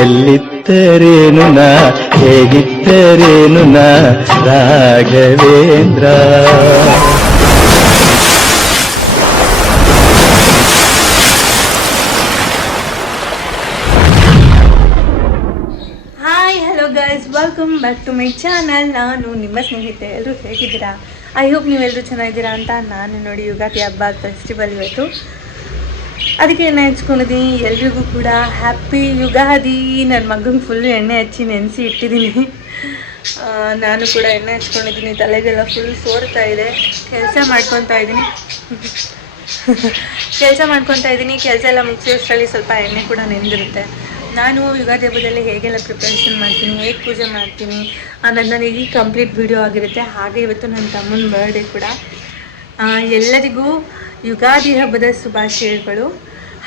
ಎಲ್ಲಿದ್ದರೇನು ನಾ ಹೇಗಿದ್ದರೇನು ನಾ Raghavendra. Hi hello guys, welcome back to my channel. ನಾನು ನಿಮ್ಮ ಸ್ನೇಹಿತೆ. ಎಲ್ಲರೂ ಹೇಗಿದ್ದೀರಾ? ಐ ಹೋಪ್ ನೀವೆಲ್ಲರೂ ಚೆನ್ನಾಗಿದ್ದೀರಾ ಅಂತ. ನಾನು ನೋಡಿ ಯುಗಾದಿ ಹಬ್ಬ ಫೆಸ್ಟಿವಲ್ ಇವತ್ತು, ಅದಕ್ಕೆ ಎಣ್ಣೆ ಹಚ್ಕೊಂಡಿದ್ದೀನಿ. ಎಲ್ರಿಗೂ ಕೂಡ ಹ್ಯಾಪಿ ಯುಗಾದಿ. ನನ್ನ ಮಗಂಗೆ ಫುಲ್ಲು ಎಣ್ಣೆ ಹಚ್ಚಿ ನೆನೆಸಿ ಇಟ್ಟಿದ್ದೀನಿ. ನಾನು ಕೂಡ ಎಣ್ಣೆ ಹಚ್ಕೊಂಡಿದ್ದೀನಿ. ತಲೆಗೆಲ್ಲ ಫುಲ್ ಸೋರ್ತಾ ಇದೆ. ಕೆಲಸ ಮಾಡ್ಕೊತಾ ಇದ್ದೀನಿ. ಕೆಲಸ ಎಲ್ಲ ಮುಗಿಸೋಷ್ಟರಲ್ಲಿ ಸ್ವಲ್ಪ ಎಣ್ಣೆ ಕೂಡ ನೆಂದಿರುತ್ತೆ. ನಾನು ಯುಗಾದಿ ಹಬ್ಬದಲ್ಲಿ ಹೇಗೆಲ್ಲ ಪ್ರಿಪ್ರೇಷನ್ ಮಾಡ್ತೀನಿ, ಹೇಗೆ ಪೂಜೆ ಮಾಡ್ತೀನಿ ಅನ್ನೋದು ನನಗೆ ಕಂಪ್ಲೀಟ್ ವಿಡಿಯೋ ಆಗಿರುತ್ತೆ. ಹಾಗೆ ಇವತ್ತು ನನ್ನ ತಮ್ಮನ ಬರ್ಡೇ ಕೂಡ. ಎಲ್ಲರಿಗೂ ಯುಗಾದಿ ಹಬ್ಬದ ಶುಭಾಶಯಗಳು.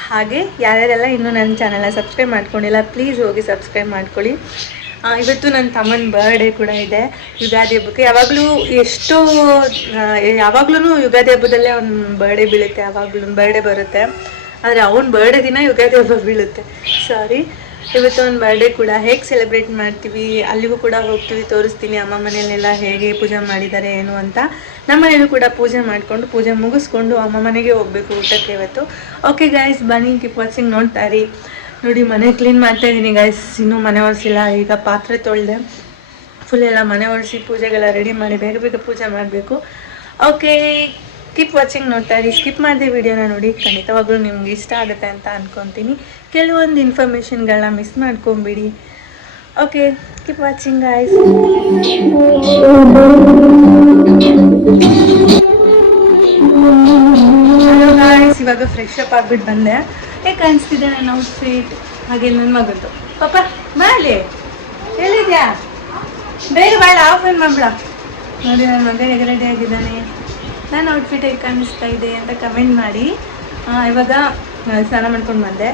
ಹಾಗೆ ಯಾರ್ಯಾರೆಲ್ಲ ಇನ್ನೂ ನನ್ನ ಚಾನಲ್ನ ಸಬ್ಸ್ಕ್ರೈಬ್ ಮಾಡ್ಕೊಂಡಿಲ್ಲ, ಪ್ಲೀಸ್ ಹೋಗಿ ಸಬ್ಸ್ಕ್ರೈಬ್ ಮಾಡ್ಕೊಳ್ಳಿ. ಇವತ್ತು ನನ್ನ ತಮ್ಮನ ಬರ್ಡೇ ಕೂಡ ಇದೆ ಯುಗಾದಿ ಹಬ್ಬಕ್ಕೆ. ಯಾವಾಗ್ಲೂ ಯುಗಾದಿ ಹಬ್ಬದಲ್ಲೇ ಅವ್ನ ಬರ್ಡೇ ಬೀಳುತ್ತೆ, ಯಾವಾಗ್ಲೂ ಬರ್ಡೇ ಬರುತ್ತೆ. ಆದರೆ ಅವ್ನ ಬರ್ಡೇ ದಿನ ಯುಗಾದಿ ಹಬ್ಬ ಬೀಳುತ್ತೆ. ಸಾರಿ. ಇವತ್ತು ಒಂದು ಬರ್ಡೇ ಕೂಡ ಹೇಗೆ ಸೆಲೆಬ್ರೇಟ್ ಮಾಡ್ತೀವಿ ಅಲ್ಲಿಗೂ ಕೂಡ ಹೋಗ್ತೀವಿ, ತೋರಿಸ್ತೀನಿ. ಅಮ್ಮ ಮನೆಯಲ್ಲೆಲ್ಲ ಹೇಗೆ ಪೂಜೆ ಮಾಡಿದ್ದಾರೆ ಏನು ಅಂತ. ನಮ್ಮ ಮನೇಲೂ ಕೂಡ ಪೂಜೆ ಮಾಡಿಕೊಂಡು ಪೂಜೆ ಮುಗಿಸ್ಕೊಂಡು ಅಮ್ಮ ಮನೆಗೆ ಹೋಗಬೇಕು ಊಟಕ್ಕೆ ಇವತ್ತು. ಓಕೆ ಗಾಯ್ಸ್, ಬನ್ನಿ, ಕೀಪ್ ವಾಚಿಂಗ್. ನೋಡ್ತಾ ಇರಿ. ನೋಡಿ, ಮನೆ ಕ್ಲೀನ್ ಮಾಡ್ತಾ ಇದ್ದೀನಿ ಗಾಯ್ಸ್. ಇನ್ನೂ ಮನೆ ಒರೆಸಿಲ್ಲ. ಈಗ ಪಾತ್ರೆ ತೊಳೆದೆ, ಫುಲ್ ಎಲ್ಲ ಮನೆ ಒರೆಸಿ ಪೂಜೆಗೆಲ್ಲ ರೆಡಿ ಮಾಡಿ ಬೇಗ ಬೇಗ ಪೂಜೆ ಮಾಡಬೇಕು. Okay, keep watching. ನೋಡ್ತಾ ಇರಿ. ಸ್ಕಿಪ್ ಮಾಡಿದೆ ವಿಡಿಯೋನ ನೋಡಿ. ಖಂಡಿತವಾಗ್ಲೂ ನಿಮ್ಗೆ ಇಷ್ಟ ಆಗುತ್ತೆ ಅಂತ ಅಂದ್ಕೊತೀನಿ. ಕೆಲವೊಂದು ಇನ್ಫಾರ್ಮೇಷನ್ಗಳನ್ನ ಮಿಸ್ ಮಾಡ್ಕೊಂಬಿಡಿ. Okay, keep watching guys. Hello guys, ಇವಾಗ ಫ್ರೆಶ್ ಅಪ್ ಆಗಿಬಿಟ್ಟು ಬಂದೆ. ಹೇಗೆ ಕಾಣಿಸ್ತಿದೆ ನನ್ನ ಔಟ್ಫಿಟ್? ಹಾಗೆ ನನ್ನ ಮಗದ್ದು. ಪಾಪ ಬಾಳೆ ಎಲ್ಲಿದ್ಯಾ? ಬೇಗ ಬಾಳ ಆಫ್ ಏನು ಮಾಡ್ಬಿಡ. ನೋಡಿ, ನನ್ನ ಮಗ ಹೇಗೆ ರೆಡಿ ಆಗಿದ್ದಾನೆ. ನನ್ನ ಔಟ್ಫಿಟ್ ಹೇಗೆ ಕಾಣಿಸ್ತಾ ಇದೆ ಅಂತ ಕಮೆಂಟ್ ಮಾಡಿ. ಇವಾಗ ಸ್ನಾನ ಮಾಡ್ಕೊಂಡು ಬಂದೆ.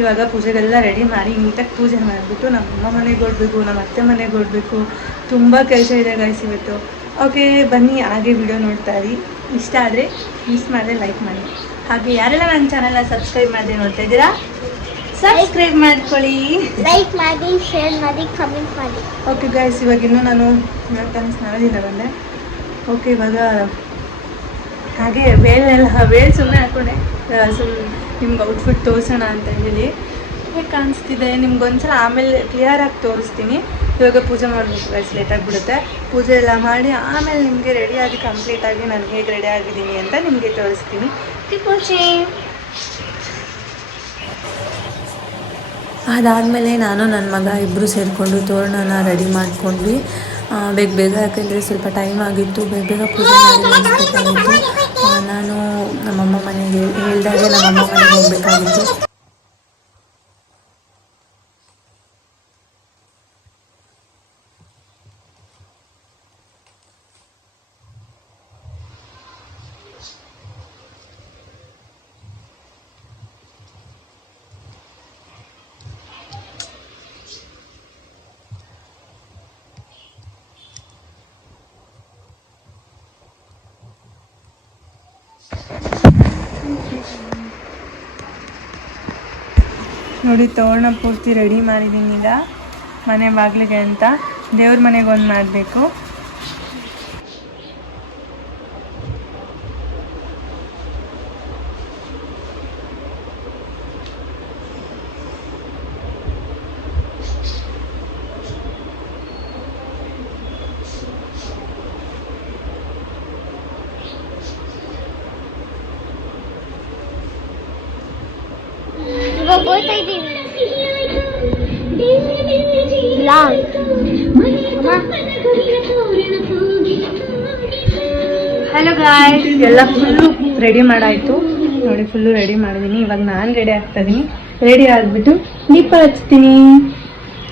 ಇವಾಗ ಪೂಜೆಗೆಲ್ಲ ರೆಡಿ ಮಾಡಿ ನೀಟಾಗಿ ಪೂಜೆ ಮಾಡಿಬಿಟ್ಟು ನಮ್ಮ ಅಮ್ಮ ಮನೆಗೆ ಹೊರಡಬೇಕು, ನಮ್ಮ ಅತ್ತೆ ಮನೆಗೆ ಹೊರಡಬೇಕು. ತುಂಬ ಕೆಲಸ ಇದೆ ಗಾಯ್ಸ್ ಇವತ್ತು. ಓಕೆ, ಬನ್ನಿ, ಹಾಗೆ ವಿಡಿಯೋ ನೋಡ್ತಾ ಇರಿ. ಇಷ್ಟ ಆದರೆ ಮಿಸ್ ಮಾಡಿದ್ರೆ ಲೈಕ್ ಮಾಡಿ. ಹಾಗೆ ಯಾರೆಲ್ಲ ನನ್ನ ಚಾನಲ್ನ ಸಬ್ಸ್ಕ್ರೈಬ್ ಮಾಡಿ ನೋಡ್ತಾ ಇದ್ದೀರಾ, ಸಬ್ಸ್ಕ್ರೈಬ್ ಮಾಡ್ಕೊಳ್ಳಿ, ಲೈಕ್ ಮಾಡಿ, ಶೇರ್ ಮಾಡಿ, ಕಮೆಂಟ್ ಮಾಡಿ. ಓಕೆ ಗಾಯ್ಸ್, ಇವಾಗಿನ್ನೂ ನಾನು ಸ್ನಾನದಿಂದ ಬಂದೆ. ಓಕೆ, ಇವಾಗ ಹಾಗೆ ವೇಲ್ ಸುಮ್ಮನೆ ಹಾಕೊಂಡೆ, ನಿಮ್ಗೆ ಔಟ್ಫಿಟ್ ತೋರಿಸೋಣ ಅಂತ ಹೇಳಿ. ಹೇಗೆ ಕಾಣಿಸ್ತಿದೆ ನಿಮ್ಗೊಂದ್ಸಲ ಆಮೇಲೆ ಕ್ಲಿಯರಾಗಿ ತೋರಿಸ್ತೀನಿ. ಇವಾಗ ಪೂಜೆ ಮಾಡಬೇಕು ಗೈಸ್, ಲೇಟ್ ಆಗಿಬಿಡುತ್ತೆ. ಪೂಜೆ ಎಲ್ಲ ಮಾಡಿ ಆಮೇಲೆ ನಿಮಗೆ ರೆಡಿಯಾಗಿ ಕಂಪ್ಲೀಟಾಗಿ ನಾನು ಹೇಗೆ ರೆಡಿ ಆಗಿದ್ದೀನಿ ಅಂತ ನಿಮಗೆ ತೋರಿಸ್ತೀನಿ. ಪೂಜೆ ಅದಾದಮೇಲೆ ನಾನು ನನ್ನ ಮಗ ಇಬ್ಬರು ಸೇರಿಕೊಂಡು ತೋರಣನ ರೆಡಿ ಮಾಡ್ಕೊಂಡ್ವಿ. ಬೇಗ ಯಾಕೆಂದರೆ ಸ್ವಲ್ಪ ಟೈಮ್ ಆಗಿತ್ತು. ಬೇಗ ಪೂಜೆ ಮಾಡಿ ಮುಗಿಸ್ಬೇಕಾಗಿತ್ತು. ನಾನು ನಮ್ಮಮ್ಮ ಮನೆಗೆ ಹೇಳಿದಾಗೆ ನಮ್ಮಮ್ಮ ಮನೆಗೆ ಹೋಗಬೇಕಾಗಿತ್ತು. ನೋಡಿ, ತೋರಣ ಪೂರ್ತಿ ರೆಡಿ ಮಾಡಿದ್ದೀನಿ. ಈಗ ಮನೆ ಬಾಗಿಲಿಗೆ ಅಂತ ದೇವ್ರ ಮನೆಗೆ ಒಂದು ಮಾಡಬೇಕು. ಹಲೋ ಗಾಯ್ಸ್, ಎಲ್ಲ ಫುಲ್ಲು ರೆಡಿ ಮಾಡಾಯಿತು. ನೋಡಿ, ಫುಲ್ಲು ರೆಡಿ ಮಾಡಿದ್ದೀನಿ. ಇವಾಗ ನಾನು ರೆಡಿ ಆಗ್ತಾ ಇದ್ದೀನಿ. ರೆಡಿ ಆಗಿಬಿಟ್ಟು ದೀಪ ಹಚ್ತೀನಿ.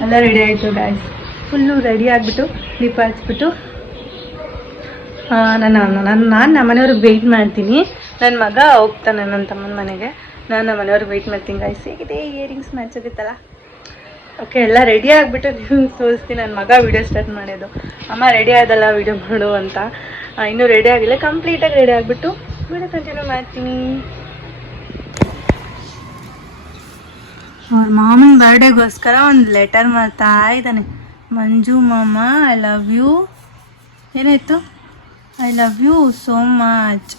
ಎಲ್ಲ ರೆಡಿ ಆಯಿತು ಗಾಯ್ಸ್. ಫುಲ್ಲು ರೆಡಿ ಆಗಿಬಿಟ್ಟು ದೀಪ ಹಚ್ಬಿಟ್ಟು ನಾನು ನಮ್ಮ ಮನೆಯವ್ರಿಗೆ ವೆಯ್ಟ್ ಮಾಡ್ತೀನಿ. ನನ್ನ ಮಗ ಹೋಗ್ತಾನೆ ನನ್ನ ತಮ್ಮನ ಮನೆಗೆ. ನಾನು ನಮ್ಮ ಮನೆಯವ್ರಿಗೆ ವೆಯ್ಟ್ ಮಾಡ್ತೀನಿ ಗಾಯ್ಸ್. ಹೇಗಿದೆ ಇಯರಿಂಗ್ಸ್ ಮ್ಯಾಚ್ ಆಗುತ್ತಲ್ಲ. ಓಕೆ, ಎಲ್ಲ ರೆಡಿ ಆಗಿಬಿಟ್ಟು ನೀವು ತೋರಿಸ್ತೀನಿ. ನನ್ನ ಮಗ ವೀಡಿಯೋ ಸ್ಟಾರ್ಟ್ ಮಾಡೋದು, ಅಮ್ಮ ರೆಡಿ ಆದಲ್ಲ ವೀಡಿಯೋ ಮಾಡು ಅಂತ. ಇನ್ನೂ ರೆಡಿ ಆಗಿಲ್ಲ. ಕಂಪ್ಲೀಟಾಗಿ ರೆಡಿ ಆಗಿಬಿಟ್ಟು ವೀಡಿಯೋ ಕಂಟಿನ್ಯೂ ಮಾಡ್ತೀನಿ. ಅವ್ರ ಮಾಮನ ಬರ್ಡೇಗೋಸ್ಕರ ಒಂದು ಲೆಟರ್ ಮಾಡ್ತಾ ಇದ್ದಾನೆ. ಮಂಜು ಮಾಮ ಐ ಲವ್ ಯು. ಏನಾಯ್ತು? I love you so much.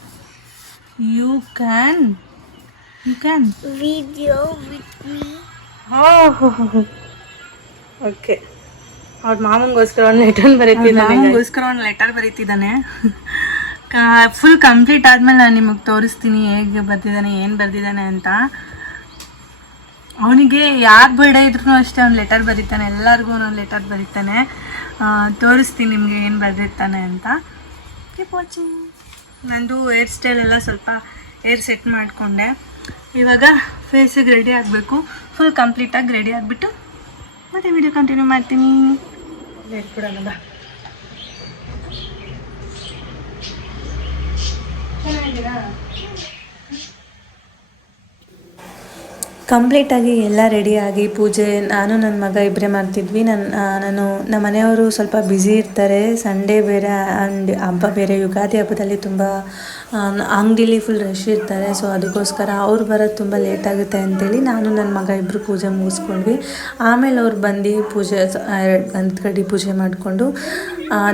You can Video with me. Okay. ಅವ್ರ ಮಾಮಂಗೋಸ್ಕರ ಒಂದು ಲೆಟರ್ ಬರೀತಿದ್ದಾನೆ. ಫುಲ್ ಕಂಪ್ಲೀಟ್ ಆದ್ಮೇಲೆ ನಾನು ನಿಮಗೆ ತೋರಿಸ್ತೀನಿ ಹೇಗೆ ಬರ್ತಿದ್ದಾನೆ, ಏನು ಬರ್ದಿದ್ದಾನೆ ಅಂತ. ಅವನಿಗೆ ಯಾರು ಬರ್ಡೇ ಇದ್ರೂ ಅಷ್ಟೇ ಅವ್ನು ಲೆಟರ್ ಬರೀತಾನೆ, ಎಲ್ಲರಿಗೂ ಒಂದೊಂದು ಲೆಟರ್ ಬರೀತಾನೆ. ತೋರಿಸ್ತೀನಿ ನಿಮಗೆ ಏನು ಬರೆದಿರ್ತಾನೆ ಅಂತ. Keep watching. ನಂದು ಹೇರ್ ಸ್ಟೈಲ್ ಎಲ್ಲ ಸ್ವಲ್ಪ ಹೇರ್ ಸೆಟ್ ಮಾಡಿಕೊಂಡೆ. ಇವಾಗ ಫೇಸಿಗೆ ರೆಡಿ ಆಗಬೇಕು. ಫುಲ್ ಕಂಪ್ಲೀಟಾಗಿ ರೆಡಿ ಆಗಿಬಿಟ್ಟು ಮತ್ತೆ ವಿಡಿಯೋ ಕಂಟಿನ್ಯೂ ಮಾಡ್ತೀನಿ. ಹೇಳ್ಕೊಡೋಣ ಬಾ. ಚೆನ್ನಾಗಿದ್ದೀರಾ? ಕಂಪ್ಲೀಟಾಗಿ ಎಲ್ಲ ರೆಡಿಯಾಗಿ ಪೂಜೆ ನಾನು ನನ್ನ ಮಗ ಇಬ್ಬರೇ ಮಾಡ್ತಿದ್ವಿ. ನಮ್ಮ ಮನೆಯವರು ಸ್ವಲ್ಪ ಬ್ಯುಸಿ ಇರ್ತಾರೆ. ಸಂಡೇ ಬೇರೆ ಆ್ಯಂಡ್ ಹಬ್ಬ ಬೇರೆ. ಯುಗಾದಿ ಹಬ್ಬದಲ್ಲಿ ತುಂಬ ಅಂಗಡಿಲಿ ಫುಲ್ ರಶ್ ಇರ್ತಾರೆ. ಸೊ ಅದಕ್ಕೋಸ್ಕರ ಅವ್ರು ಬರೋದು ತುಂಬ ಲೇಟ್ ಆಗುತ್ತೆ ಅಂತೇಳಿ ನಾನು ನನ್ನ ಮಗ ಇಬ್ಬರು ಪೂಜೆ ಮುಗಿಸ್ಕೊಂಡ್ವಿ. ಆಮೇಲೆ ಅವ್ರು ಬಂದು ಪೂಜೆ ಗಂಧದ ಕಡ್ಡಿ ಪೂಜೆ ಮಾಡಿಕೊಂಡು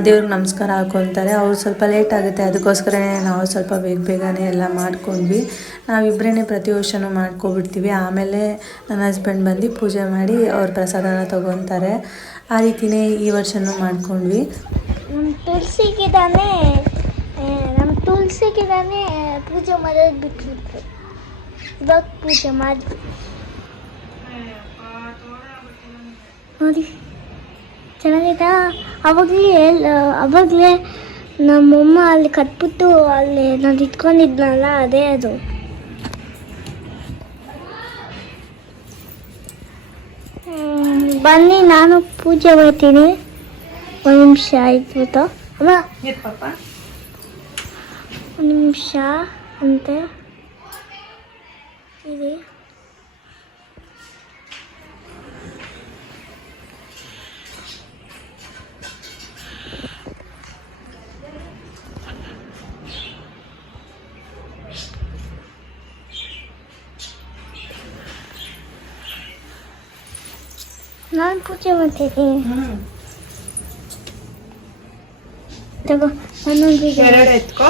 ದೇವ್ರಿಗೆ ನಮಸ್ಕಾರ ಹಾಕ್ಕೊತಾರೆ. ಅವ್ರು ಸ್ವಲ್ಪ ಲೇಟ್ ಆಗುತ್ತೆ, ಅದಕ್ಕೋಸ್ಕರನೇ ನಾವು ಸ್ವಲ್ಪ ಬೇಗನೆ ಎಲ್ಲ ಮಾಡ್ಕೊಂಡ್ವಿ. ನಾವಿಬ್ಬರೇ ಪ್ರತಿ ವರ್ಷವೂ ಮಾಡ್ಕೊಬಿಡ್ತೀವಿ. ಆಮೇಲೆ ನನ್ನ ಹಸ್ಬೆಂಡ್ ಬಂದು ಪೂಜೆ ಮಾಡಿ ಅವ್ರ ಪ್ರಸಾದನ ತೊಗೊತಾರೆ. ಆ ರೀತಿಯೇ ಈ ವರ್ಷವೂ ಮಾಡ್ಕೊಂಡ್ವಿ. ನಮ್ಮ ತುಳಸಿಗಿದಾನೆ ಪೂಜೆ ಮಾಡೋದು ಬಿಟ್ಬಿಟ್ರು. ಇವಾಗ ಪೂಜೆ ಮಾಡಿದ್ವಿ ನೋಡಿ, ಚೆನ್ನಾಗಿತ್ತಾ? ಅವಾಗಲೇ ನಮ್ಮಮ್ಮ ಅಲ್ಲಿ ಕಟ್ಬಿಟ್ಟು ಅಲ್ಲಿ ನಾನು ಇಟ್ಕೊಂಡಿದ್ನಲ್ಲ, ಅದೇ ಅದು. ಬನ್ನಿ ನಾನು ಪೂಜೆ ಮಾಡ್ತೀನಿ. ಒಂದು ನಿಮಿಷ ಆಯ್ತು ಅಮ್ಮ, ಒಂದು ನಿಮಿಷ ಅಂತೆ ಇದೆ. ನಾನು ಪೂಜೆ ಮಾಡ್ತೀನಿ. ತಗೋ ಎರಡು ಎತ್ಕೋ,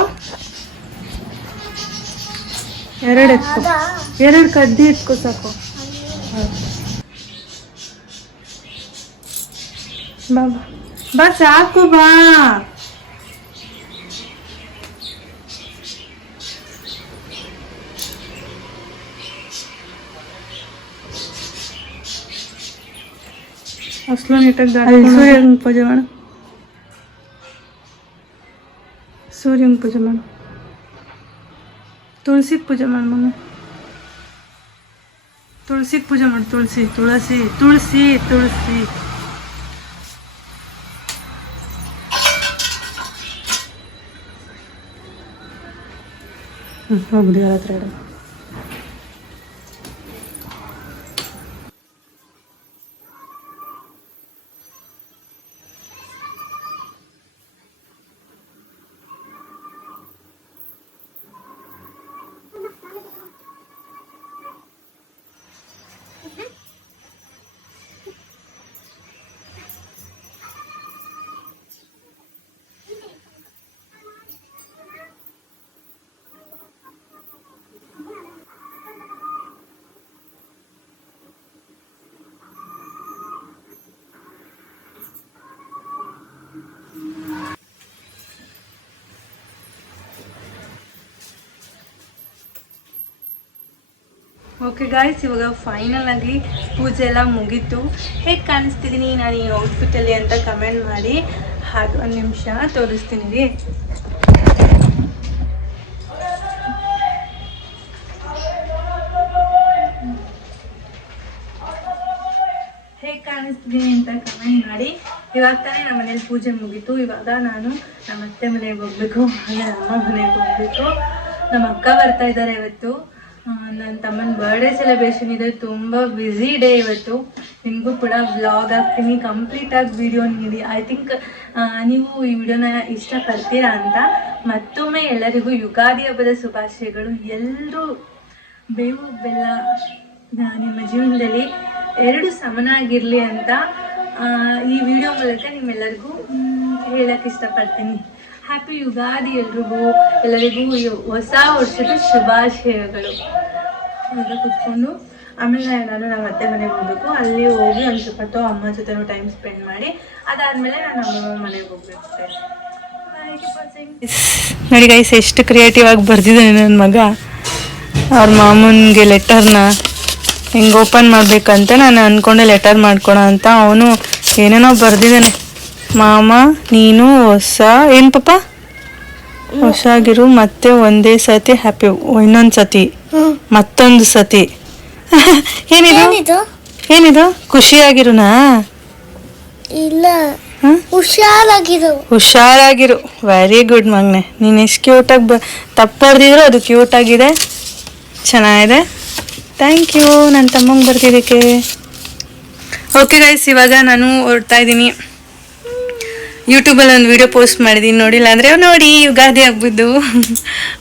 ಎರಡು ಕಡ್ಡಿ ಎತ್ಕೋ ಸಾಕು. ಬಾ ಬಾ ಸಾಕು ಬಾ. ಅಸಲು ನೀಟಾಗಿ ಸೂರ್ಯಂಗೆ ಪೂಜೆ ಮಾಡು, ಸೂರ್ಯಂಗೆ ಪೂಜೆ ಮಾಡು. ತುಳಸಿಗೆ ಪೂಜೆ ಮಾಡು ಮಮ್ಮ, ತುಳಸಿಗೆ ಪೂಜೆ ಮಾಡು. ತುಳಸಿ ತುಳಸಿ ತುಳಸಿ ತುಳಸಿ. ಹೋಗ್ಬಿಡಿ ಅವ್ರ ಹತ್ರ ಇಡು. ಓಕೆ ಗಾಯ್ಸ್, ಇವಾಗ ಫೈನಲ್ ಆಗಿ ಪೂಜೆ ಎಲ್ಲ ಮುಗೀತು. ಹೇಗೆ ಕಾಣಿಸ್ತಿದ್ದೀನಿ ನಾನು ಈ ಔಟ್ಫಿಟ್ಟಲ್ಲಿ ಅಂತ ಕಮೆಂಟ್ ಮಾಡಿ. ಹಾಗೆ ಒಂದು ನಿಮಿಷ ತೋರಿಸ್ತೀನಿ ರೀ. ಹೇಗೆ ಕಾಣಿಸ್ತಿದ್ದೀನಿ ಅಂತ ಕಮೆಂಟ್ ಮಾಡಿ. ಇವಾಗ ತಾನೇ ನಮ್ಮ ಮನೇಲಿ ಪೂಜೆ ಮುಗೀತು. ಇವಾಗ ನಾನು ನಮ್ಮ ಅತ್ತೆ ಮನೆಗೆ ಹೋಗ್ಬೇಕು, ಹಾಗೆ ಅಮ್ಮ ಮನೆಗೆ ಹೋಗ್ಬೇಕು. ನಮ್ಮ ಅಕ್ಕ ಬರ್ತಾ ಇದ್ದಾರೆ ಇವತ್ತು. ನನ್ನ ತಮ್ಮನ ಬರ್ಡೇ ಸೆಲೆಬ್ರೇಷನ್ ಇದೆ. ತುಂಬ ಬ್ಯುಸಿ ಡೇ ಇವತ್ತು. ನಿಮಗೂ ಕೂಡ ವ್ಲಾಗ್ ಹಾಕ್ತೀನಿ, ಕಂಪ್ಲೀಟಾಗಿ ವಿಡಿಯೋ ನೀಡಿ. ಐ ಥಿಂಕ್ ನೀವು ಈ ವಿಡಿಯೋನ ಇಷ್ಟಪಡ್ತೀರಾ ಅಂತ. ಮತ್ತೊಮ್ಮೆ ಎಲ್ಲರಿಗೂ ಯುಗಾದಿ ಹಬ್ಬದ ಶುಭಾಶಯಗಳು. ಎಲ್ಲರೂ ಬೇವು ಬೆಲ್ಲ ನಿಮ್ಮ ಜೀವನದಲ್ಲಿ ಎರಡು ಸಮನಾಗಿರಲಿ ಅಂತ ಈ ವಿಡಿಯೋ ಮೂಲಕ ನಿಮ್ಮೆಲ್ಲರಿಗೂ ಹೇಳಕ್ಕೆ ಇಷ್ಟಪಡ್ತೀನಿ. ಹ್ಯಾಪಿ ಯುಗಾದಿ ಎಲ್ಲರಿಗೂ ಹೊಸ ವರ್ಷದ ಶುಭಾಶಯಗಳು ಅಂತ ಕೂತ್ಕೊಂಡು ಆಮೇಲೆ ನಾನು ಅತ್ತೆ ಮನೆಗೆ ಹೋಗ್ಬೇಕು. ಅಲ್ಲಿ ಹೋಗಿ ಒಂದು ಸ್ವಲ್ಪ ಹೊತ್ತು ಅಮ್ಮ ಜೊತೆ ಟೈಮ್ ಸ್ಪೆಂಡ್ ಮಾಡಿ ಅದಾದಮೇಲೆ ನಾನು ಅಮ್ಮಮ್ಮ ಮನೆಗೆ ಹೋಗ್ಬೇಕು. ನೋಡಿ ಗೈಸ್, ಎಷ್ಟು ಕ್ರಿಯೇಟಿವ್ ಆಗಿ ಬರ್ದಿದ್ದಾನೆ ನನ್ನ ಮಗ. ಅವ್ರ ಮಾಮೂನ್ಗೆ ಲೆಟರ್ನ ಹಿಂಗೆ ಓಪನ್ ಮಾಡಬೇಕಂತ ನಾನು ಅಂದ್ಕೊಂಡೆ ಲೆಟರ್ ಮಾಡ್ಕೊಳ ಅಂತ. ಅವನು ಏನೇನೋ ಬರ್ದಿದ್ದಾನೆ. ಮಾಮ ನೀನು ಏನು ಪಾಪ ಹೊಸಾಗಿರು ಮತ್ತೆ ಒಂದೇ ಸತಿ ಹ್ಯಾಪಿ, ಇನ್ನೊಂದು ಸತಿ ಮತ್ತೊಂದು ಸತಿ ಏನಿದು ಖುಷಿಯಾಗಿರುನಾ? ಇಲ್ಲ, ಹುಷಾರಾಗಿರು. Very good ಮಗ್ನೆ. ನೀನು ಎಷ್ಟು ಕ್ಯೂಟಾಗಿ ತಪ್ಪು ಬರ್ದಿದ್ರು ಅದು ಕ್ಯೂಟ್ ಆಗಿದೆ, ಚೆನ್ನಾಗಿದೆ. ಥ್ಯಾಂಕ್ ಯು ನನ್ನ ತಮ್ಮಂಗೆ ಬರ್ದಿದ್ದಕ್ಕೆ. ಓಕೆ ಗೈಸ್, ಇವಾಗ ನಾನು ಹೊರಡ್ತಾ ಇದ್ದೀನಿ. ಯೂಟ್ಯೂಬಲ್ಲಿ ಒಂದು ವಿಡಿಯೋ ಪೋಸ್ಟ್ ಮಾಡಿದ್ದೀನಿ, ನೋಡಿಲ್ಲ ಅಂದರೆ ನೋಡಿ, ಯುಗಾದಿ ಆಗ್ಬಿದ್ದು.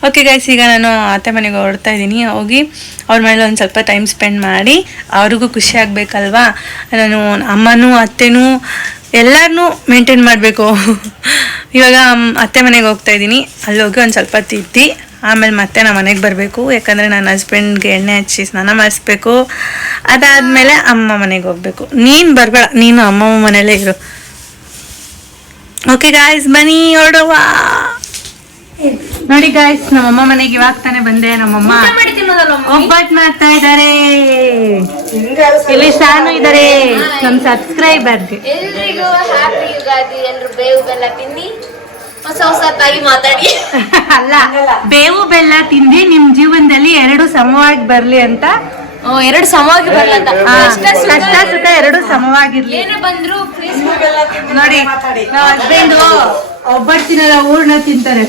ಓಕೆ ಗೈಸ್, ಈಗ ನಾನು ಅತ್ತೆ ಮನೆಗೆ ಹೊರಡ್ತಾ ಇದ್ದೀನಿ. ಹೋಗಿ ಅವ್ರ ಮನೇಲಿ ಒಂದು ಸ್ವಲ್ಪ ಟೈಮ್ ಸ್ಪೆಂಡ್ ಮಾಡಿ ಅವ್ರಿಗೂ ಖುಷಿ ಆಗಬೇಕಲ್ವಾ. ನಾನು ಅಮ್ಮನೂ ಅತ್ತೆನೂ ಎಲ್ಲರನ್ನೂ ಮೇಂಟೈನ್ ಮಾಡಬೇಕು. ಇವಾಗ ಅತ್ತೆ ಮನೆಗೆ ಹೋಗ್ತಾ ಇದ್ದೀನಿ. ಅಲ್ಲಿ ಹೋಗಿ ಒಂದು ಸ್ವಲ್ಪ ತಿದ್ದಿ ಆಮೇಲೆ ಮತ್ತೆ ನಾನು ಮನೆಗೆ ಬರಬೇಕು. ಯಾಕಂದರೆ ನನ್ನ ಹಸ್ಬೆಂಡ್ಗೆ ಎಣ್ಣೆ ಹಚ್ಚಿ ಸ್ನಾನ ಮಾಡಿಸ್ಬೇಕು. ಅದಾದಮೇಲೆ ಅಮ್ಮ ಮನೆಗೆ ಹೋಗಬೇಕು. ನೀನು ಬರಬೇಡ, ನೀನು ಅಮ್ಮಮ್ಮ ಮನೇಲೇ ಇರು. ಓಕೆ ಗಾಯ್ಸ್, ಬನ್ನಿ ಹೊರಡುವ. ನೋಡಿ ಗಾಯ್ಸ್, ನಮ್ಮಮ್ಮ ಮನೆಗೆ ಇವಾಗ ತಾನೇ ಬಂದೆ. ನಮ್ಮಮ್ಮ ಒಬ್ಬಟ್ಟು ಮಾಡ್ತಾ ಇದ್ದಾರೆ. ಇಲ್ಲಿ ಶಾನು ಇದ್ದಾರೆ, ನಮ್ಮ ಸಬ್ಸ್ಕ್ರೈಬರ್ಗೆ. ಎಲ್ರಿಗೂ ಹ್ಯಾಪಿ ಯುಗಾದಿ. ಎಲ್ರು ಬೇವು ಬೆಲ್ಲ ತಿನ್ನಿ, ಹೊಸತಾಗಿ ಮಾತಾಡಿ. ಅಲ್ಲ, ಬೇವು ಬೆಲ್ಲ ತಿಂದು ನಿಮ್ ಜೀವನದಲ್ಲಿ ಎರಡು ಸಮವಾಗಿ ಬರ್ಲಿ ಅಂತ. ಎರಡು ಸಮವಾಗಿ ಬರ್ಲಂತ, ಕಷ್ಟ ಸುಖ ಎರಡು ಸಮವಾಗಿರ್ಲಿ. ಏನೇ ಬಂದ್ರು ನೋಡಿ, ನಾವ್ ಹಸ್ಬೆಂಡ್ ಒಬ್ಬಟ್ಟು ತಿನ್ನಲ್ಲ, ಹೂರ್ಣ ತಿಂತಾರೆ.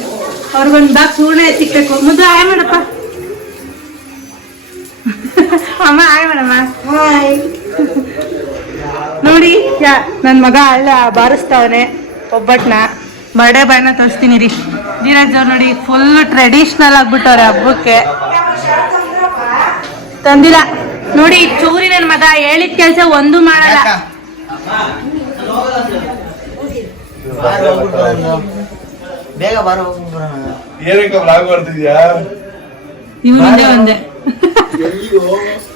ಅವ್ರಿಗೊಂದು ಬಾಕ್ಸ್ ಹೂರ್ಣ ಸಿಕ್ಬೇಕು. ಮುದ್ದು ಆಯ್ ಮಾಡಪ್ಪ. ಅಮ್ಮ ಆಯ್ ಮಾಡಮ್ಮ. ನೋಡಿ, ನನ್ ಮಗ ಅಲ್ಲ ಬಾರಿಸ್ತಾವನೆ ಒಬ್ಬಟ್ನ. ಬರ್ಡೇ ಬಾಯ್ನ ತೋರಿಸ್ತೀನಿ ರೀ. ಧೀರಜ್ ಅವ್ರು ನೋಡಿ ಫುಲ್ ಟ್ರೆಡಿಷ್ನಲ್ ಆಗ್ಬಿಟ್ಟವ್ರೆ ಹಬ್ಬಕ್ಕೆ. ತಂದಿಲ್ಲ ನೋಡಿ, ಚೂರಿ ನನ್ನ ಮಗ ಹೇಳಿದ ಕೆಲಸ ಒಂದು ಮಾಡಲ್ಲ. ಇವನಿಂದೆ ಒಂದೇ.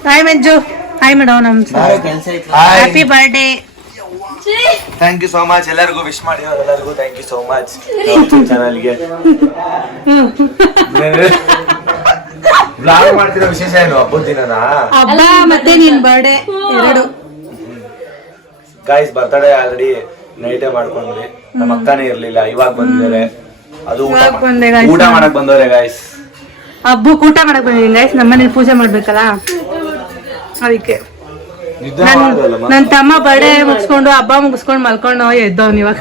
Hi Manju, hi madam. ನಮ್ happy birthday. Thank you so much. ಎಲ್ಲರಿಗೂ ವಿಶ್ ಮಾಡಿ ಎಲ್ಲರಿಗೂ ಥ್ಯಾಂಕ್ ಯು ಸೋ ಮಚ್. ಚಾನಲ್ಗೆ ಬ್ಲಾಗ್ ಮಾಡ್ತಿರೋ ವಿಶೇಷ ಏನು ಹಬ್ಬದ ದಿನನಾ? ಹಬ್ಬ ಮತ್ತೆ ನಿನ್ ಬರ್ಡೇ ಎರಡು. ಗಾಯ್ಸ್, ಬರ್ತಡೇ ಆಲ್ರೆಡಿ ನೈಟೇ ಮಾಡ್ಕೊಂಡ್ವಿ. ನಮ್ಮ ಅಕ್ಕನೇ ಇರ್ಲಿಲ್ಲ, ಇವಾಗ ಬಂದಿದ್ದಾರೆ. ಅದು ಊಟ ಮಾಡಕ್ ಬಂದವ್ರೆ ಗಾಯ್ಸ್. ಹಬ್ಬಕ್ಕೆ ಊಟ ಮಾಡಕ್ ಬಂದಿದ್ದೀನಿ ಗೈಸ್. ನಮ್ಮನೇಲಿ ಪೂಜೆ ಮಾಡ್ಬೇಕಲ್ಲ, ಅದಕ್ಕೆ. ನನ್ ತಮ್ಮ ಬರ್ಡೇ ಮುಗಿಸ್ಕೊಂಡು ಹಬ್ಬ ಮುಗಿಸ್ಕೊಂಡು ಮಲ್ಕೊಂಡು ಎದ್ದವ್ನು ಇವಾಗ.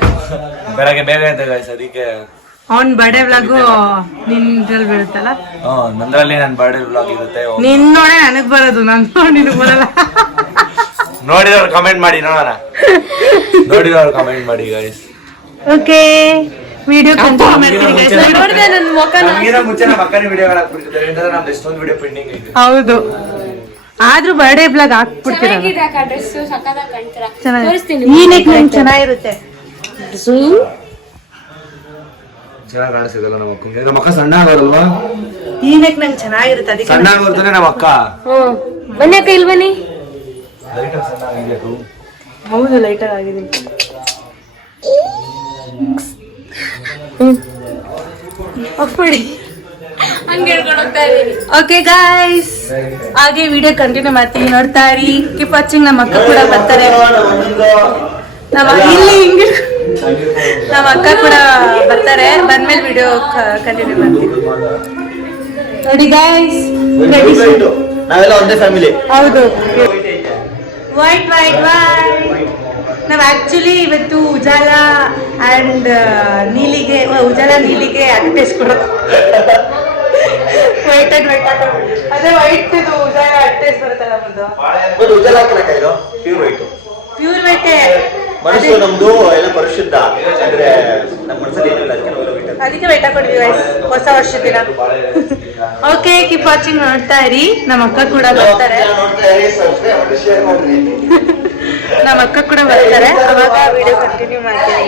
ಬೆಳಗ್ಗೆ ಬೇಗ ಎದ್ದೆ ಗಾಯ್ಸ್, ಅದಕ್ಕೆ ಅವ್ನ್ ಬರ್ಡೇ ವ್ಲಾಗು ನಿನ್ದ್ರಲ್ಲಿ ಬೀಳುತ್ತಲ್ಲ. ನಂದ್ರಲ್ಲಿ ನನ್ ಬರ್ಡೇ ವ್ಲಾಗ್ ಇರುತ್ತೆ. ನಿನ್ ನೋಡೇ ನನಗ್ ಬರೋದು, ನನ್ ನಿನಗ್ ಬರಲ್ಲ. ನೋಡಿದವ್ರು ಕಮೆಂಟ್ ಮಾಡಿ ನೋಡೋಣ. ನೋಡಿದವ್ರು ಕಮೆಂಟ್ ಮಾಡಿ ಗಾಯ್ಸ್. ಓಕೆ, ವಿಡಿಯೋ ಕಂಟಿನ್ಯೂ ಮಾಡ್ತೀನಿ ಗೈಸ್. ನೋಡಿದೆ ನನ್ನ ಮುಖನ. ನಮಗಿನ ಮುಂಚೆ ನಮ್ಮ ಅಕ್ಕನೇ ವಿಡಿಯೋ ಹಾಕ್ಬಿಟ್ಟಿದ್ದಾರೆ, ಯಾಕಂದ್ರೆ ನಮ್ದು ಎಷ್ಟೊಂದು ವಿಡಿಯೋ ಪೆಂಡಿಂಗ್ ಇದೆ. ಹೌದು, ಆದ್ರೂ ಬರ್ಡೇ ಬ್ಲಾಗ್ ಹಾಕ್ಬಿಡ್ತೀರ. ಈ ನೆಕ್ ನಂಗೆ ಚೆನ್ನಾಗಿರುತ್ತೆ. ಚೆನ್ನಾಗಿ ಕಾಣಿಸ್ತಿದಲ್ಲ ನಮ್ಮ ಅಕ್ಕಂಗೆ. ನಮ್ಮ ಅಕ್ಕ ಸಣ್ಣ ಆಗೋದಲ್ವಾ? ಈ ನೆಕ್ ನಂಗೆ ಚೆನ್ನಾಗಿರುತ್ತೆ, ಅದಕ್ಕೆ ಸಣ್ಣ ಆಗೋರ್ತಾನೆ ನಮ್ಮ ಅಕ್ಕ. ಬನ್ನಿ ಅಕ್ಕ, ಇಲ್ಲಿ ಬನ್ನಿ. ಹೌದು, ಲೈಟರ್ ಆಗಿದ್ದೀನಿ. ಓಕೆ ಗಾಯ್ಸ್, ಹಾಗೆ ವಿಡಿಯೋ ಕಂಟಿನ್ಯೂ ಮಾಡ್ತೀನಿ, ನೋಡ್ತಾ ಇರಿ. Keep watching. ನಮ್ಮ ಅಕ್ಕ ಕೂಡ ಬರ್ತಾರೆ. ನಮ್ಮ ಅಕ್ಕ ಕೂಡ ಬರ್ತಾರೆ. ಬಂದ್ಮೇಲೆ ವಿಡಿಯೋ ಕಂಟಿನ್ಯೂ ಮಾಡ್ತೀನಿ. ನೋಡಿ ಗಾಯ್ಸ್, ನಾವೆಲ್ಲ ಒಂದೇ ಫ್ಯಾಮಿಲಿ. ಹೌದು, ವೈಟ್ ವೈಟ್ ವೈಟ್. ನಾವು ಆಕ್ಚುಲಿ ಇವತ್ತು ಉಜಾಲ ಅಂಡ್ ನೀಲಿಗೆ, ಉಜಾಲ ನೀಲಿಗೆ ಅಡ್ವರ್ಟೈಸ್ ಕೊಡೋದು. ವೈಟ್ ಅಂಡ್ ವೈಟ್, ಅದೇ ವೈಟ್ ಇದು ಉಜಾಲ ಅಡ್ವರ್ಟೈಸ್ ಬರುತ್ತಲ್ಲ ಮುಂದೆ. ಉಜಾಲ ಹಾಕಿಲ್ಲ, ಪ್ಯೂರ್ ವೈಟ್. ಪ್ಯೂರ್ ವೈಟೇ. ಮನಸ್ಸು ನಮ್ದು ಎಲ್ಲ ಪರಿಶುದ್ಧ, ಅಂದ್ರೆ ನಮ್ಮ ಮನಸ್ಸಲ್ಲಿ ಏನಿಲ್ಲ, ಅದಕ್ಕೆ ನಾವೆಲ್ಲ ವೈಟ್. ಅದಕ್ಕೆ ವೇಟ್ ಹಾಕೊಂಡಿದ್ವಿ ಗೈಸ್ ಹೊಸ ವರ್ಷದ ದಿನ. ಓಕೆ ಕೀಪ್ ವಾಚಿಂಗ್, ನೋಡ್ತಾ ಇರಿ. ನಮ್ಮ ಅಕ್ಕ ಕೂಡ ಬರ್ತಾರೆ, ನಮ್ಮ ಅಕ್ಕ ಕೂಡ ಬರ್ತಾರೆ, ಅವಾಗ ವಿಡಿಯೋ ಕಂಟಿನ್ಯೂ ಮಾಡ್ತೀನಿ.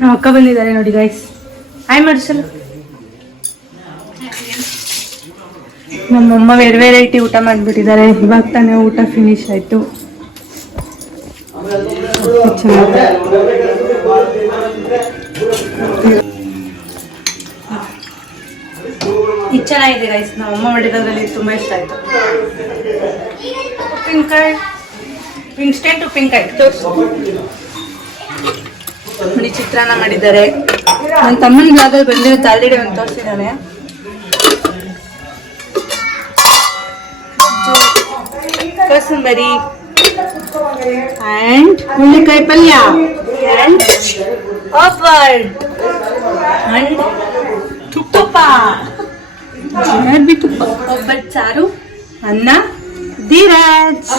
ನಮ್ಮ ಅಕ್ಕ ಬಂದಿದ್ದಾರೆ ನೋಡಿ ಗೈಸ್, ಹಾಯ್ ಮಾಡಿಸಲು. ನಮ್ಮಮ್ಮ ವೆರೈಟಿ ಊಟ ಮಾಡಿಬಿಟ್ಟಿದ್ದಾರೆ. ಇವಾಗ ತಾನೇ ಊಟ ಫಿನಿಶ್ ಆಯ್ತು. ಇದು ಚೆನ್ನಾಗಿದೆ ಗೈಸ್, ನಮ್ಮಮ್ಮ ಮಾಡಿರೋದ್ರಲ್ಲಿ ತುಂಬಾ ಇಷ್ಟ ಆಯ್ತು. ಉಪ್ಪಿನಕಾಯಿ, ಇನ್ಸ್ಟೆಂಟ್ ಉಪ್ಪಿನಕಾಯಿ ನೋಡಿ. ಚಿತ್ರಾನ್ನ ಮಾಡಿದ್ದಾರೆ. ನನ್ನ ತಮ್ಮನ ಬ್ಲಾಗಲ್ಲಿ ಬಂದಿರೋ ಆಲ್ರೆಡಿ ಒಂದು ತೋರಿಸಿದ್ದಾನೆ. ಕೋಸಂಬರಿ and ಹುಳ್ಳಿಕಾಯಿ ಪಲ್ಯ and ಪಾಪಡ್ and ತುಪ್ಪ, ತುಪ್ಪ, ಒಬ್ಬಟ್ಟು ಸಾರು, ಅನ್ನ, ಧೀರಜ್,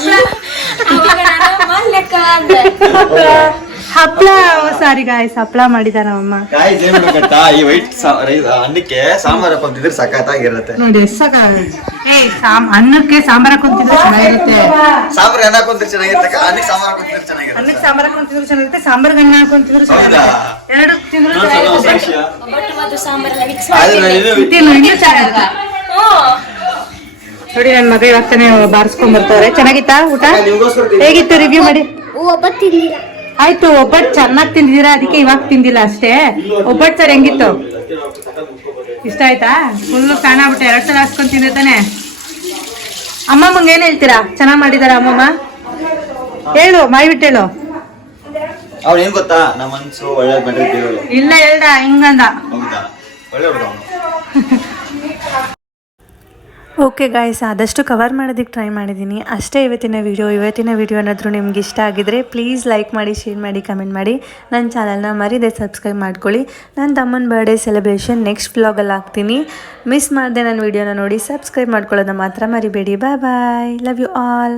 ಹಪ್ಳ. ಸಾರಿ ಗಾಯ್ಸ್, ಹಪ್ಳ ಮಾಡಿದಾರ ನಮ್ಮಮ್ಮ. ಗಾಯ್ಸ್ ಏನ್ ಗೊತ್ತಾ, ಈ ವೈಟ್ ಅನ್ನಕ್ಕೆ ಸಾಂಬಾರ್ ಹಾಕೊಂತಿದ್ರೆ ಸಖತ್ತಾಗಿರುತ್ತೆ ನೋಡಿ. ಅನ್ನಕ್ಕೆ ಸಾಂಬಾರ್ ಹಾಕೊಂತಿದ್ರೆ ಚೆನ್ನಾಗಿರುತ್ತೆ. ಸಾಂಬಾರ್ ಅನ್ನ ಹಾಕೊಂತಿದ್ರೆ ಚೆನ್ನಾಗಿರುತ್ತೆ, ಅನ್ನಕ್ಕೆ ಸಾಂಬಾರ್ ಹಾಕೊಂತಿದ್ರೆ ಚೆನ್ನಾಗಿರುತ್ತೆ. ಅನ್ನಕ್ಕೆ ಸಾಂಬಾರ್ ಹಾಕೊಂತಿದ್ರು ಚೆನ್ನಾಗಿರುತ್ತೆ, ಸಾಂಬಾರ್ ಅನ್ನ ಹಾಕೊಂತಿದ್ರು ಚೆನ್ನಾಗಿರುತ್ತೆ. ಎರಡು ತಿಂದ್ರು ಚೆನ್ನಾಗಿರುತ್ತೆ. ಇನ್ನೂ ಚೆನ್ನಾಗಿರುತ್ತೆ ನೋಡಿ. ನನ್ನ ಮಗ ಇವಾಗ ತಾನೇ ಬಾರಿಸ್ಕೊಂಡ್ ಬರ್ತಾರೆ. ಚೆನ್ನಾಗಿತ್ತಾ ಊಟ? ಹೇಗಿತ್ತು ರಿವ್ಯೂ ಮಾಡಿ. ಒಬ್ಬಟ್ಟು ತಿಂದಿಲ್ಲ. ಆಯ್ತು, ಒಬ್ಬಟ್ಟು ಚೆನ್ನಾಗಿ ತಿಂದಿದ್ದೀರಾ, ಅದಕ್ಕೆ ಇವಾಗ ತಿಂದಿಲ್ಲ ಅಷ್ಟೇ. ಒಬ್ಬಟ್ಟು ಸರ್ ಹೆಂಗಿತ್ತು? ಇಷ್ಟ ಆಯ್ತಾ? ಫುಲ್ಲು ಫ್ಯಾನ್ ಆಗ್ಬಿಟ್ಟೆ. 2 ಸಲ ಹಾಸ್ಕೊಂಡ್ ತಿಂದೆ ತಾನೆ. ಅಮ್ಮಮ್ಮಂಗೆ ಏನ್ ಹೇಳ್ತೀರಾ? ಚೆನ್ನಾಗ್ ಮಾಡಿದಾರ ಅಮ್ಮಮ್ಮ? ಹೇಳು, ಮಾಡಿಬಿಟ್ಟು ಹೇಳು. ಅವ್ನು ಏನ್ ಗೊತ್ತಾ, ನಮ್ಮ ಮನ್ಸು ಒಳ್ಳೆ ಬಂದಿದ್ದೀವಿ. ಇಲ್ಲ ಹೇಳ್ದ ಹಿಂಗಂದ. ಹೌದಾ, ಒಳ್ಳೆ ಹುಡುಗ ಅವನು. ಓಕೆ ಗಾಯ್ಸ್, ಆದಷ್ಟು ಕವರ್ ಮಾಡೋದಕ್ಕೆ ಟ್ರೈ ಮಾಡಿದ್ದೀನಿ ಅಷ್ಟೇ ಇವತ್ತಿನ ವಿಡಿಯೋ ಏನಾದರೂ ನಿಮ್ಗೆ ಇಷ್ಟ ಆಗಿದ್ರೆ ಪ್ಲೀಸ್ ಲೈಕ್ ಮಾಡಿ, ಶೇರ್ ಮಾಡಿ, ಕಮೆಂಟ್ ಮಾಡಿ. ನನ್ನ ಚಾನಲ್ನ ಮರಿದೆ ಸಬ್ಸ್ಕ್ರೈಬ್ ಮಾಡ್ಕೊಳ್ಳಿ. ನನ್ನ ತಮ್ಮನ ಬರ್ಡೇ ಸೆಲೆಬ್ರೇಷನ್ ನೆಕ್ಸ್ಟ್ ವ್ಲಾಗಲ್ಲಿ ಹಾಕ್ತೀನಿ. ಮಿಸ್ ಮಾಡಿದೆ ನನ್ನ ವಿಡಿಯೋನ ನೋಡಿ ಸಬ್ಸ್ಕ್ರೈಬ್ ಮಾಡ್ಕೊಳ್ಳೋದನ್ನ ಮಾತ್ರ ಮರಿಬೇಡಿ. ಬಾಯ್ ಬಾಯ್, ಲವ್ ಯು ಆಲ್.